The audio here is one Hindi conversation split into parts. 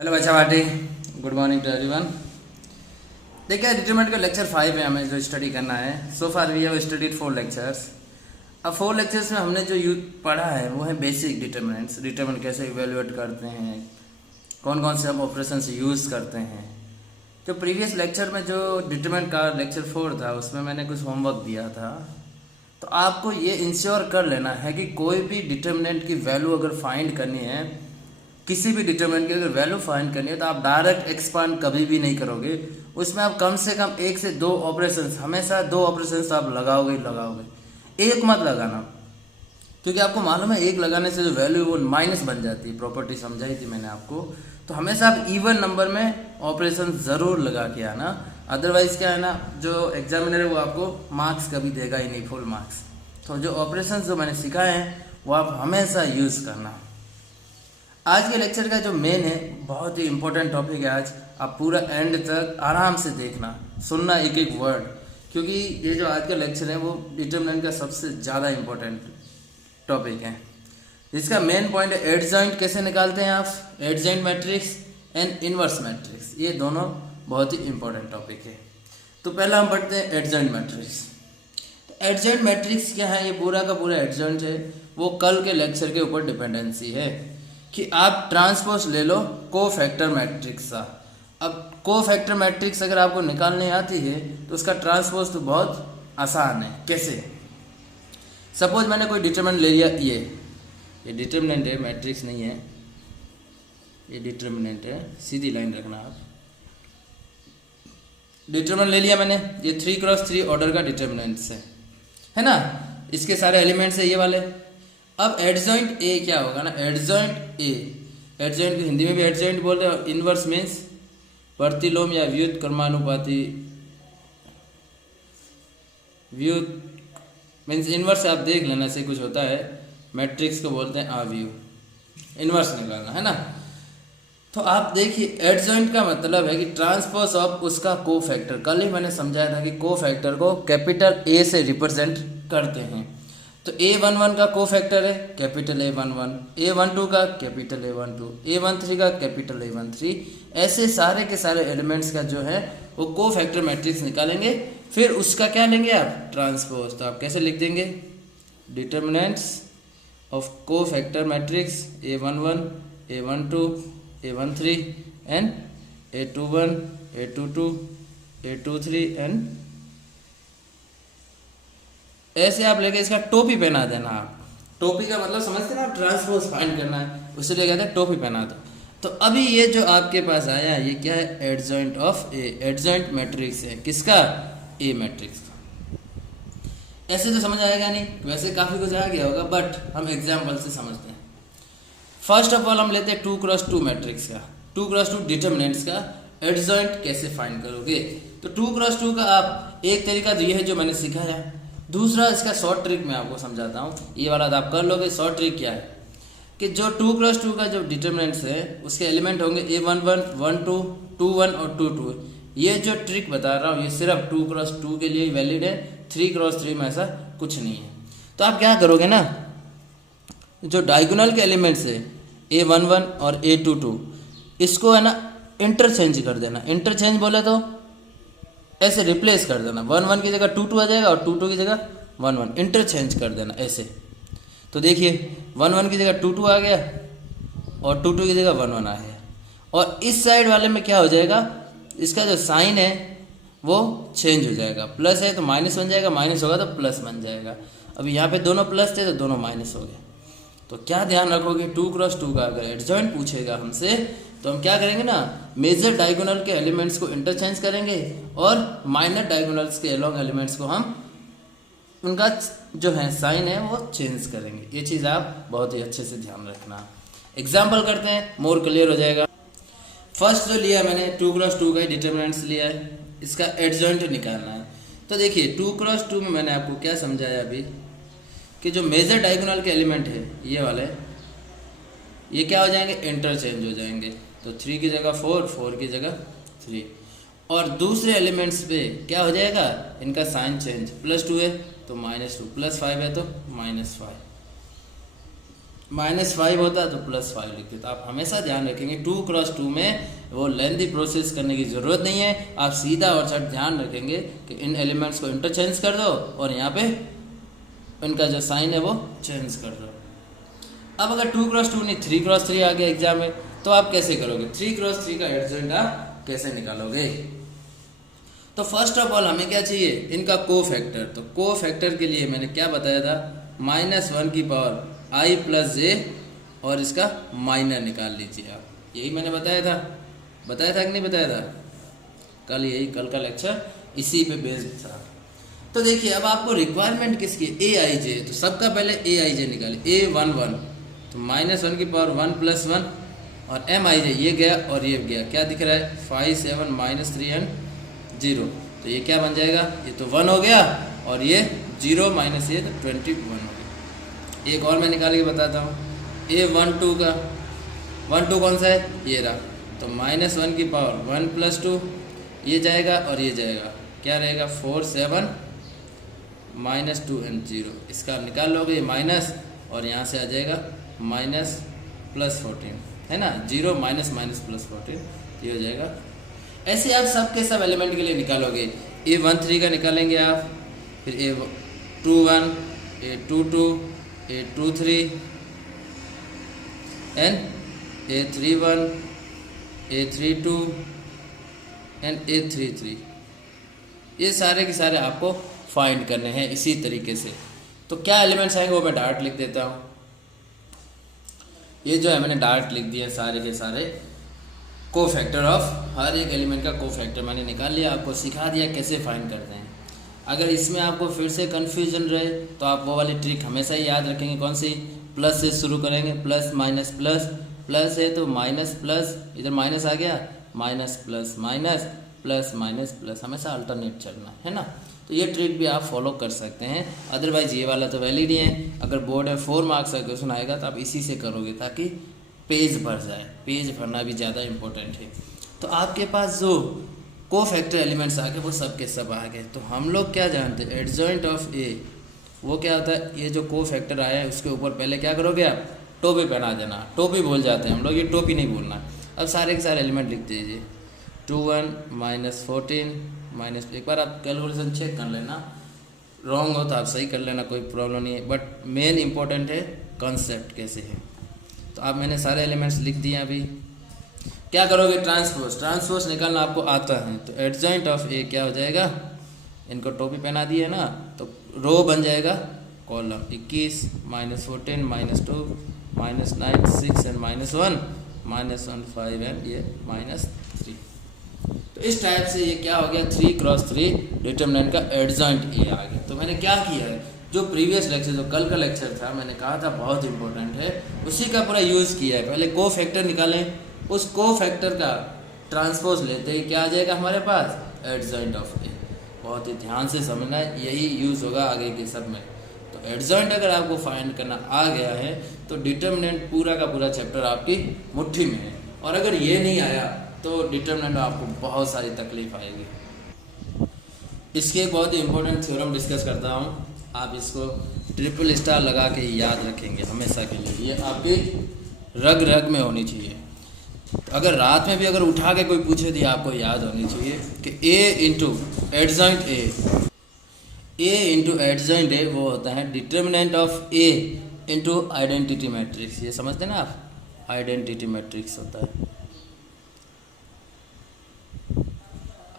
हेलो बच्चा बाटी, गुड मॉर्निंग टू एवरीवन। देखिए डिटरमिनेंट का लेक्चर 5 है, हमें जो स्टडी करना है। So far we have studied 4 lectures. अब 4 लेक्चर्स में हमने जो पढ़ा है वो है बेसिक डिटरमिनेंट्स, डिटरमिनेंट कैसे इवेल्युएट करते हैं, कौन कौन से हम ऑपरेशन यूज़ करते हैं। जो प्रीवियस लेक्चर में जो डिटरमिनेंट का लेक्चर 4 था उसमें मैंने कुछ होमवर्क दिया था, तो आपको ये इंश्योर कर लेना है कि कोई भी डिटरमिनेंट की वैल्यू अगर फाइंड करनी है, किसी भी डिटरमिनेंट की अगर वैल्यू फाइंड करनी है तो आप डायरेक्ट एक्सपांड कभी भी नहीं करोगे। उसमें आप कम से कम 1 से 2 ऑपरेशंस, हमेशा 2 ऑपरेशंस आप लगाओगे, एक मत लगाना, क्योंकि आपको मालूम है एक लगाने से जो वैल्यू वो माइनस बन जाती है। प्रॉपर्टी समझाई थी मैंने आपको। तो हमेशा आप इवन नंबर में ऑपरेशन ज़रूर लगा के आना, अदरवाइज क्या है ना, जो एग्जामिनर है वो आपको मार्क्स कभी देगा ही नहीं, फुल मार्क्स। तो जो ऑपरेशन जो मैंने सिखाए हैं वो आप हमेशा यूज़ करना। आज के लेक्चर का जो मेन है, बहुत ही इंपॉर्टेंट टॉपिक है आज। आप पूरा एंड तक आराम से देखना, सुनना एक एक वर्ड, क्योंकि ये जो आज का लेक्चर है वो डिटरमिनेंट का सबसे ज़्यादा इंपॉर्टेंट टॉपिक है। इसका मेन पॉइंट है एडजॉइंट कैसे निकालते हैं आप, adjoint matrix and inverse matrix, ये दोनों बहुत ही इंपॉर्टेंट टॉपिक है। तो पहला हम पढ़ते हैं एडजॉइंट मैट्रिक्स। एडजॉइंट मैट्रिक्स क्या है, ये पूरा का पूरा एडजॉइंट है, वो कल के लेक्चर के ऊपर डिपेंडेंसी है कि आप ट्रांसपोज ले लो को फैक्टर मैट्रिक्स का। अब को फैक्टर मैट्रिक्स अगर आपको निकालने आती है तो उसका ट्रांसपोज तो बहुत आसान है। कैसे? सपोज मैंने कोई डिटरमिनेंट ले लिया, ये डिटरमिनेंट है, मैट्रिक्स नहीं है, ये डिटरमिनेंट है, सीधी लाइन रखना आप। डिटरमिनेंट ले लिया मैंने, ये 3x3 ऑर्डर का डिटरमिनेंट है ना, इसके सारे एलिमेंट्स है ये वाले। अब एडजॉइंट ए क्या होगा ना, एडजॉइंट ए, एडजॉइंट हिंदी में भी एडजॉइंट बोलते हैं, इनवर्स मीन्स प्रतिलोम या व्युत क्रमानुपाती, व्युत मीन्स इनवर्स, आप देख लेना से कुछ होता है, मैट्रिक्स को बोलते हैं आव्यूह, इनवर्स निकालना है ना। तो आप देखिए एडजॉइंट का मतलब है कि ट्रांसपोज ऑफ उसका को फैक्टर। कल ही मैंने समझाया था कि को फैक्टर को कैपिटल ए से रिप्रेजेंट करते हैं। तो A11 का को फैक्टर है कैपिटल A11, A12 का कैपिटल A12, A13 का कैपिटल A13, ऐसे सारे के सारे एलिमेंट्स का जो है वो को फैक्टर मैट्रिक्स निकालेंगे। फिर उसका क्या लेंगे आप, ट्रांसपोज। तो आप कैसे लिख देंगे, डिटरमिनेंट्स ऑफ को factor matrix A11, A12, A13 and A21, A22, A23 and ऐसे आप लेके इसका टोपी पहना देना। आप टोपी का मतलब समझते ना, आप ट्रांसपोज फाइंड करना है, उसलिए कहते हैं टोपी पहना दो। तो अभी ये जो आपके पास आया ये क्या है, adjoint of A, adjoint matrix है किसका, ए मैट्रिक्स का। ऐसे तो समझ आएगा नहीं, वैसे काफ़ी कुछ आ गया होगा, बट हम एग्जाम्पल से समझते हैं। फर्स्ट ऑफ ऑल हम लेते हैं 2x2 मैट्रिक्स का, 2x2 डिटरमिनेंट्स का एडजॉइंट कैसे फाइंड करोगे। तो 2x2 का आप एक तरीका तो ये है जो मैंने सिखाया, दूसरा इसका शॉर्ट ट्रिक मैं आपको समझाता हूँ, ये वाला तो आप कर लोगे। शॉर्ट ट्रिक क्या है कि जो 2x2 का जो डिटरमिनेंट्स है उसके एलिमेंट होंगे A11, 12, 21 और 22। ये जो ट्रिक बता रहा हूँ ये सिर्फ 2x2 के लिए ही वैलिड है, 3x3 में ऐसा कुछ नहीं है। तो आप क्या करोगे ना, जो डायगोनल के एलिमेंट्स है A11 और A22, इसको है ना इंटरचेंज कर देना। इंटरचेंज बोले तो ऐसे रिप्लेस कर देना, 11 की जगह 22 आ जाएगा और 22 की जगह 11, इंटरचेंज कर देना ऐसे। तो देखिए 11 की जगह 22 आ गया और 22 की जगह 11 आ गया। और इस साइड वाले में क्या हो जाएगा, इसका जो साइन है वो चेंज हो जाएगा, प्लस है तो माइनस बन जाएगा, माइनस होगा तो प्लस बन जाएगा। अभी यहाँ पे दोनों प्लस थे तो दोनों माइनस हो गए। तो क्या ध्यान रखोगे, 2x2 का अगर एडजॉइंट पूछेगा हमसे तो हम क्या करेंगे ना, मेजर डायगोनल के एलिमेंट्स को इंटरचेंज करेंगे और माइनर डायगोनल्स के अलोंग एलिमेंट्स को हम उनका जो है साइन है वो चेंज करेंगे। ये चीज़ आप बहुत ही अच्छे से ध्यान रखना। एग्जाम्पल करते हैं, मोर क्लियर हो जाएगा। फर्स्ट जो लिया मैंने 2x2 का ही डिटरमिनेंट्स लिया है, इसका एडजॉइंट निकालना है। तो देखिए 2x2 में मैंने आपको क्या समझाया अभी कि जो मेजर डायगोनल के एलिमेंट है ये वाले, ये क्या हो जाएंगे, इंटरचेंज हो जाएंगे। तो 3 की जगह 4, 4 की जगह 3, और दूसरे एलिमेंट्स पे क्या हो जाएगा, इनका साइन चेंज, +2 है तो -2, +5 है तो -5। -5 होता है तो +5 लिखते। तो आप हमेशा ध्यान रखेंगे 2 क्रॉस 2 में वो लेंथी प्रोसेस करने की ज़रूरत नहीं है। आप सीधा और सट ध्यान रखेंगे कि इन एलिमेंट्स को इंटरचेंज कर दो और यहाँ पे इनका जो साइन है वो चेंज कर दो। अब अगर 2 क्रॉस 2 नहीं 3 क्रॉस 3 आ गया एग्जाम में, तो आप कैसे करोगे? 3 क्रॉस 3 का एडजॉइंट आप कैसे निकालोगे? तो फर्स्ट ऑफ ऑल हमें क्या चाहिए? इनका को फैक्टर। तो को फैक्टर के लिए मैंने क्या बताया था? -1 की पावर i + j और इसका माइनर निकाल लीजिए आप। यही मैंने बताया था कि नहीं बताया था? कल का लेक्चर इसी पे बेस्ड था। तो देखिए अब आपको रिक्वायरमेंट किसकी? aij। तो सबका पहले aij निकाले। a11 तो -1 की पावर 1 + 1 और mij ये गया और ये गया। क्या दिख रहा है? 5 7 -3 एंड 0। तो ये क्या बन जाएगा? ये तो 1 हो गया और ये 0 - ये तो 21 हो गया। एक और मैं निकाल के बताता हूँ। a12 का 12 कौन सा है? ये रहा। तो -1 की पावर 1 + 2 ये जाएगा और ये जाएगा। क्या रहेगा? 4 7 -2 एंड 0। इसका आप निकाल लोगे माइनस और यहाँ से आ जाएगा -+14 है ना। 0 -+14 ये हो जाएगा। ऐसे आप सब के सब एलिमेंट के लिए निकालोगे। a13 का निकालेंगे आप, फिर a21 a22 a23 and a31 a32 and a33। ये सारे के सारे आपको फाइंड करने हैं इसी तरीके से। तो क्या एलिमेंट्स आएंगे वो मैं डायरेक्ट लिख देता हूँ। ये जो है मैंने डायरेक्ट लिख दिया सारे के सारे को फैक्टर ऑफ हर एक एलिमेंट का को फैक्टर मैंने निकाल लिया। आपको सिखा दिया कैसे फाइंड करते हैं। अगर इसमें आपको फिर से कन्फ्यूजन रहे तो आप वो वाली ट्रिक हमेशा ही याद रखेंगे। कौन सी? प्लस से शुरू करेंगे। प्लस माइनस प्लस, प्लस है तो माइनस प्लस, इधर माइनस आ गया, minus plus minus plus minus plus, हमेशा अल्टरनेट चलना है ना। तो ये ट्रिक भी आप फॉलो कर सकते हैं। अदरवाइज ये वाला तो वैलिड ही है। अगर बोर्ड में 4 मार्क्स का क्वेश्चन आएगा तो आप इसी से करोगे ताकि पेज भर जाए। पेज भरना भी ज़्यादा इम्पोर्टेंट है। तो आपके पास जो को फैक्टर एलिमेंट्स आ गए वो सब के सब आ गए। तो हम लोग क्या जानते हैं? एडजॉइंट ऑफ ए वो क्या होता है? ये जो को फैक्टर आया है उसके ऊपर पहले क्या करोगे आप? टोपी पहना देना। टोपी बोल जाते हैं हम लोग, ये टोपी नहीं बोलना। अब सारे के सारे एलिमेंट लिख दीजिए। 21 -14 माइनस, एक बार आप कैलकुलेशन चेक कर लेना, रॉन्ग हो तो आप सही कर लेना, कोई प्रॉब्लम नहीं है। बट मेन इंपॉर्टेंट है कॉन्सेप्ट कैसे है। तो आप मैंने सारे एलिमेंट्स लिख दिए। अभी क्या करोगे? ट्रांसपोज निकालना आपको आता है। तो एडजॉइंट ऑफ ए क्या हो जाएगा? इनको टोपी पहना दी है ना, तो रो बन जाएगा कॉलम। 21 -14 -2 -9 6 एंड -1 -1 5 एंड ये -3। तो इस टाइप से ये क्या हो गया? 3 × 3 डिटरमिनेंट का एडजॉइंट ए आ गया। तो मैंने क्या किया है, जो प्रीवियस लेक्चर जो कल का लेक्चर था मैंने कहा था बहुत इंपॉर्टेंट है, उसी का पूरा यूज़ किया है। पहले को फैक्टर निकालें, उस को फैक्टर का ट्रांसपोज लेते ही क्या आ जाएगा हमारे पास? एडजॉइंट ऑफ ए। बहुत ही ध्यान से समझना है, यही यूज़ होगा आगे के सब में। तो एडजॉइंट अगर आपको फाइंड करना आ गया है तो डिटरमिनेंट पूरा का पूरा चैप्टर आपकी मुट्ठी में है। और अगर ये नहीं आया तो डिटरमिनेंट में आपको बहुत सारी तकलीफ आएगी। इसके एक बहुत ही इंपॉर्टेंट थ्योरम डिस्कस करता हूँ, आप इसको ट्रिपल स्टार लगा के याद रखेंगे हमेशा के लिए। ये आपकी रग रग में होनी चाहिए। अगर रात में भी अगर उठा के कोई पूछे तो आपको याद होनी चाहिए कि ए इंटू एडजॉइंट ए वो होता है determinant of A into identity matrix. ये समझते हैं ना आप? आइडेंटिटी मैट्रिक्स होता है।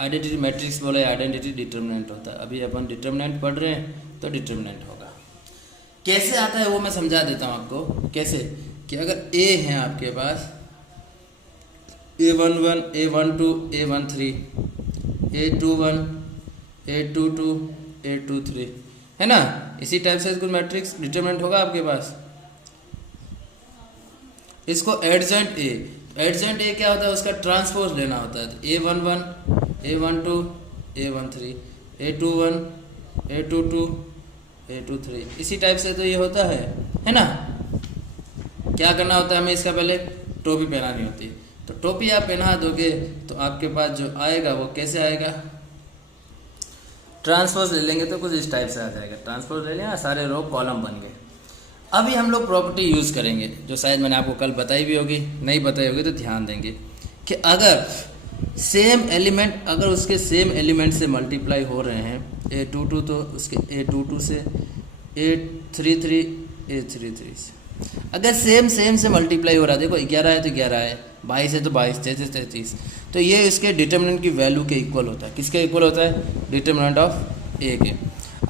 आइडेंटिटी मैट्रिक्स बोले आइडेंटिटी डिटरमिनेंट होता है। अभी अपन डिटरमिनेंट पढ़ रहे हैं तो डिटरमिनेंट होगा। कैसे आता है वो मैं समझा देता हूँ आपको। कैसे कि अगर ए है आपके पास A11 A12 A13 A21 A22 A23 है ना, इसी टाइप से कुछ मैट्रिक्स डिटरमिनेंट होगा आपके पास। इसको एडजॉइंट ए क्या होता है? उसका ट्रांसपोज लेना होता है। तो A11 A12 A13 A21 A22 A23 इसी टाइप से तो ये होता है ना। क्या करना होता है हमें? इसका पहले टोपी पहनानी होती है। तो टोपी आप पहना दोगे तो आपके पास जो आएगा वो कैसे आएगा? ट्रांसपोज ले लेंगे तो कुछ इस टाइप से आ जाएगा। ट्रांसपोज ले लेना, सारे रो कॉलम बन गए। अभी हम लोग प्रॉपर्टी यूज़ करेंगे जो शायद मैंने आपको कल बताई भी होगी, नहीं बताई होगी तो ध्यान देंगे कि अगर सेम एलिमेंट, अगर उसके सेम एलिमेंट से मल्टीप्लाई हो रहे हैं A22 तो उसके A22 से A33 A33 से अगर सेम से मल्टीप्लाई हो रहा है, देखो 11 है तो 11 है, 22 है तो 22, 33 33, तो ये इसके डिटर्मिनेंट की वैल्यू के इक्वल होता है। किसके इक्वल होता है? डिटर्मिनेंट ऑफ ए के।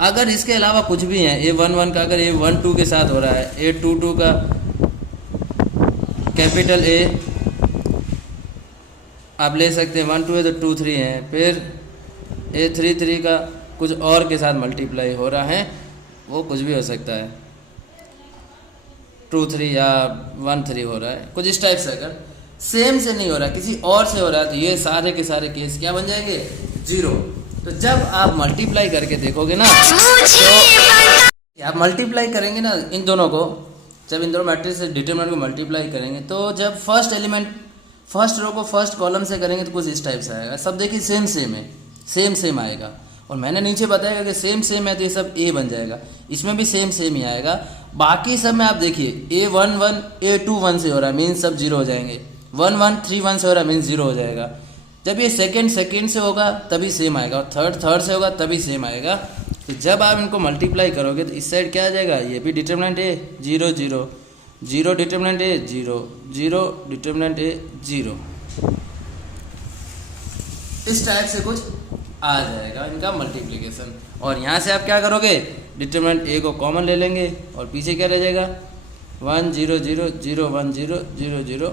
अगर इसके अलावा कुछ भी है, A11 का अगर A12 के साथ हो रहा है, A22 का कैपिटल A आप ले सकते हैं, 1 2 है तो 2 3 है, फिर A33 का कुछ और के साथ मल्टीप्लाई हो रहा है, वो कुछ भी हो सकता है, 2 3 या 1 3 हो रहा है, कुछ इस टाइप से। अगर सेम से नहीं हो रहा, किसी और से हो रहा है, तो ये सारे के सारे केस क्या बन जाएंगे? 0। तो जब आप मल्टीप्लाई करके देखोगे ना, तो आप मल्टीप्लाई करेंगे ना इन दोनों को, जब इन दोनों मैट्रिक्स से डिटरमिनेंट को मल्टीप्लाई करेंगे, तो जब फर्स्ट एलिमेंट फर्स्ट रो को फर्स्ट कॉलम से करेंगे तो कुछ इस टाइप से आएगा। सब देखिए सेम है, सेम आएगा। और मैंने नीचे बताया कि सेम है तो ये सब A बन जाएगा, इसमें भी सेम ही आएगा। बाकी सब में आप देखिए A11 A21 से हो रहा है, मीन्स सब 0 हो जाएंगे। 1 1 3 1 से हो रहा है, मीन्स 0 हो जाएगा। जब ये सेकंड से होगा तभी सेम आएगा, और थर्ड से होगा तभी सेम आएगा। तो जब आप इनको मल्टीप्लाई करोगे तो इस साइड क्या आ जाएगा? ये भी डिटरमिनेंट है 0 0 0, डिटरमिनेंट है 0 0, डिटरमिनेंट है 0। इस टाइप से कुछ आ जाएगा इनका मल्टीप्लिकेशन। और यहाँ से आप क्या करोगे? डिटरमिनेंट A को कॉमन ले लेंगे और पीछे क्या रह जाएगा? 1 0 0 0 1 0 0 0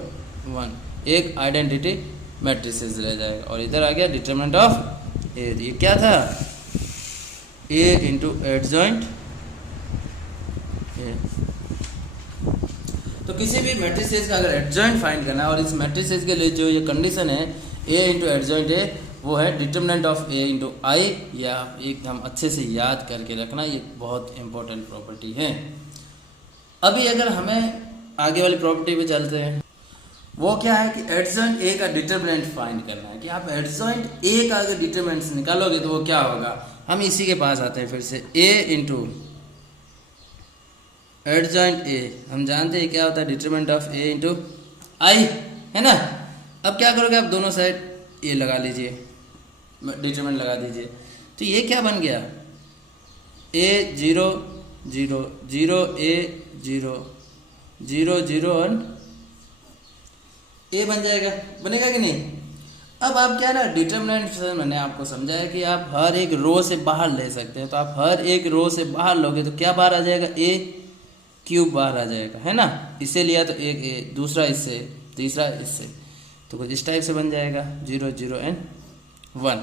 1, एक आइडेंटिटी मैट्रिसेस रह जाएगा। और इधर आ गया डिटरमिनेंट ऑफ A। ये क्या था? A into adjoint A। तो किसी भी मैट्रिसेस का अगर एडजॉइंट फाइंड करना है, और इस मैट्रिसेस के लिए जो ये कंडीशन है A इंटू एडजॉइंट A, वो है डिटरमिनेंट ऑफ A इंटू आई। ये आप एकदम अच्छे से याद करके रखना, ये बहुत इंपॉर्टेंट प्रॉपर्टी है। अभी अगर हमें आगे वाली प्रॉपर्टी पे चलते हैं, वो क्या है कि एडजॉइंट A का डिटरमिनेंट फाइंड करना है। कि आप एडजॉइंट A का अगर डिटरमिनेंट निकालोगे तो वो क्या होगा? हम इसी के पास आते हैं फिर से। A इंटू एडजॉइंट A, हम जानते हैं क्या होता है? डिटरमिनेंट ऑफ A इंटू आई, है ना। अब क्या करोगे? आप दोनों साइड A लगा लीजिए, डिटरमिनेंट लगा दीजिए। तो ये क्या बन गया? A 0 0 0 A 0 0 0 1 A बन जाएगा, बनेगा कि नहीं? अब आप क्या ना, डिटरमिनेंट से मैंने आपको समझाया कि आप हर एक रो से बाहर ले सकते हैं। तो आप हर एक रो से बाहर लोगे तो क्या बाहर आ जाएगा? A क्यूब बाहर आ जाएगा, है ना। इसे लिया तो एक A, दूसरा इससे, तीसरा इससे, तो कुछ इस टाइप से बन जाएगा 0 0 एंड 1।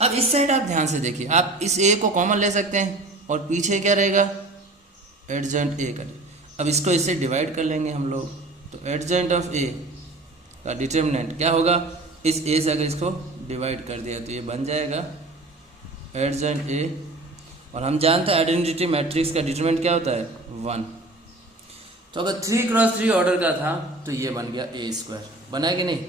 अब इस साइड आप ध्यान से देखिए, आप इस A को कॉमन ले सकते हैं और पीछे क्या रहेगा? एडजॉइंट A का। अब इसको इससे डिवाइड कर लेंगे हम लोग, तो एडजॉइंट ऑफ A का डिटरमिनेंट क्या होगा? इस A से अगर इसको डिवाइड कर दिया तो ये बन जाएगा एडजॉइंट A। और हम जानते हैं आइडेंटिटी मैट्रिक्स का डिटरमिनेंट क्या होता है? 1। तो अगर 3 क्रॉस 3 ऑर्डर का था तो ये बन गया A², बना है कि नहीं?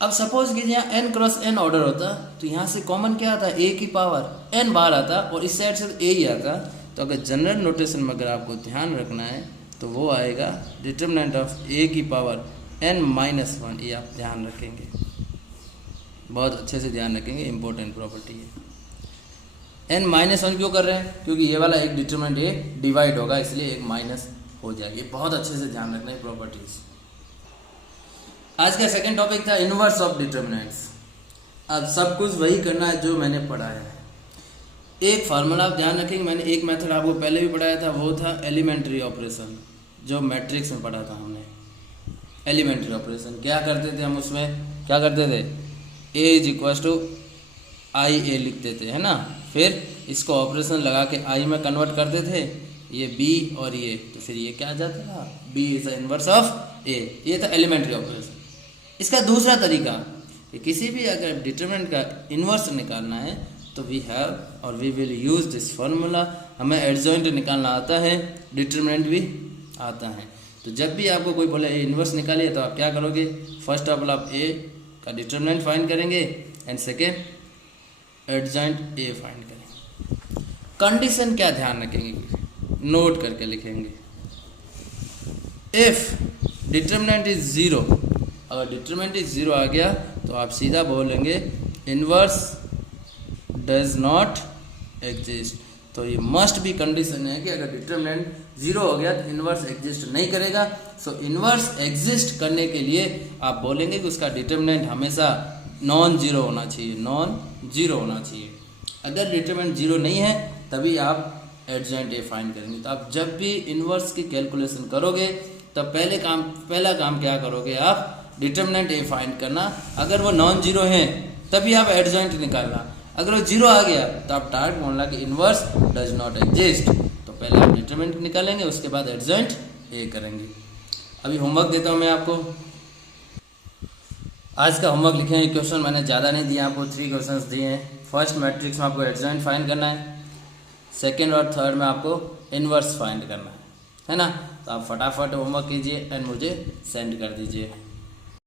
अब सपोज कीजिए यहाँ n क्रॉस n ऑर्डर होता तो यहाँ से कॉमन क्या आता? A की पावर n बाहर आता और इस साइड से तो A ही आता। तो अगर जनरल नोटेशन में अगर आपको ध्यान रखना है तो वो आएगा डिटरमिनेंट ऑफ A की पावर n-1। ये आप ध्यान रखेंगे, बहुत अच्छे से ध्यान रखेंगे, इंपॉर्टेंट प्रॉपर्टी है। n-1 क्यों कर रहे हैं? क्योंकि ये वाला एक डिटरमिनेंट A डिवाइड होगा, इसलिए एक माइनस हो जाएगी। बहुत अच्छे से ध्यान रखना है प्रॉपर्टीज। आज का सेकंड टॉपिक था इनवर्स ऑफ डिटरमिनेंट्स। अब सब कुछ वही करना है जो मैंने पढ़ाया है। एक फार्मूला आप ध्यान रखेंगे, मैंने एक मेथड आपको पहले भी पढ़ाया था, वो था एलिमेंट्री ऑपरेशन, जो मैट्रिक्स में पढ़ा था हमने। एलिमेंट्री ऑपरेशन क्या करते थे हम? उसमें क्या करते थे? A इज इक्वल टू आई ए लिखते थे, है ना। फिर इसको ऑपरेशन लगा के आई में कन्वर्ट करते थे, ये B और ये, तो फिर ये क्या आ जाता था? B is the inverse of A। ये था एलिमेंट्री ऑपरेशन। इसका दूसरा तरीका कि किसी भी अगर डिटरमिनेंट का इनवर्स निकालना है तो वी हैव और we will use this formula. हमें एडजॉइंट निकालना आता है, डिटरमिनेंट भी आता है। तो जब भी आपको कोई बोले ए इनवर्स निकालिए तो आप क्या करोगे? फर्स्ट ऑफ ऑल आप A का डिटरमिनेंट फाइंड करेंगे and second adjoint A find करेंगे। कंडीशन क्या ध्यान रखेंगे? नोट करके लिखेंगे। इफ डिटर्मिनेंट इज ज़ीरो, अगर डिटर्मिनेंट इज ज़ीरो आ गया तो आप सीधा बोलेंगे इन्वर्स डज नॉट एग्जिस्ट। तो ये मस्ट बी कंडीशन है कि अगर डिटर्मिनेंट ज़ीरो हो गया तो इन्वर्स एग्जिस्ट नहीं करेगा। सो इन्वर्स एग्जिस्ट करने के लिए आप बोलेंगे कि उसका डिटर्मिनेंट हमेशा नॉन जीरो होना चाहिए, नॉन जीरो होना चाहिए। अगर डिटर्मिनेंट जीरो नहीं है तभी आप एडजॉइंट ए फाइंड करेंगे। तो आप जब भी इन्वर्स की कैलकुलेशन करोगे तो पहला काम क्या करोगे, आप डिटर्मिनेंट ए फाइंड करना। अगर वो नॉन जीरो है तभी आप एडजॉइंट निकालना, अगर वो जीरो आ गया तो आप डायरेक्ट बोलना कि इन्वर्स डज नॉट एग्जिस्ट। तो पहले आप डिटर्मिनेंट निकालेंगे, उसके बाद एडजॉइंट ए करेंगे। अभी होमवर्क देता हूँ मैं आपको। आज का होमवर्क लिखे हैं क्वेश्चन मैंने ज़्यादा नहीं दिया आपको, 3 क्वेश्चंस दिए हैं। फर्स्ट मैट्रिक्स में आपको एडजॉइंट फाइंड करना है, सेकेंड और थर्ड में आपको इन्वर्स फाइंड करना है ना। तो आप फटाफट होमवर्क कीजिए एंड मुझे सेंड कर दीजिए।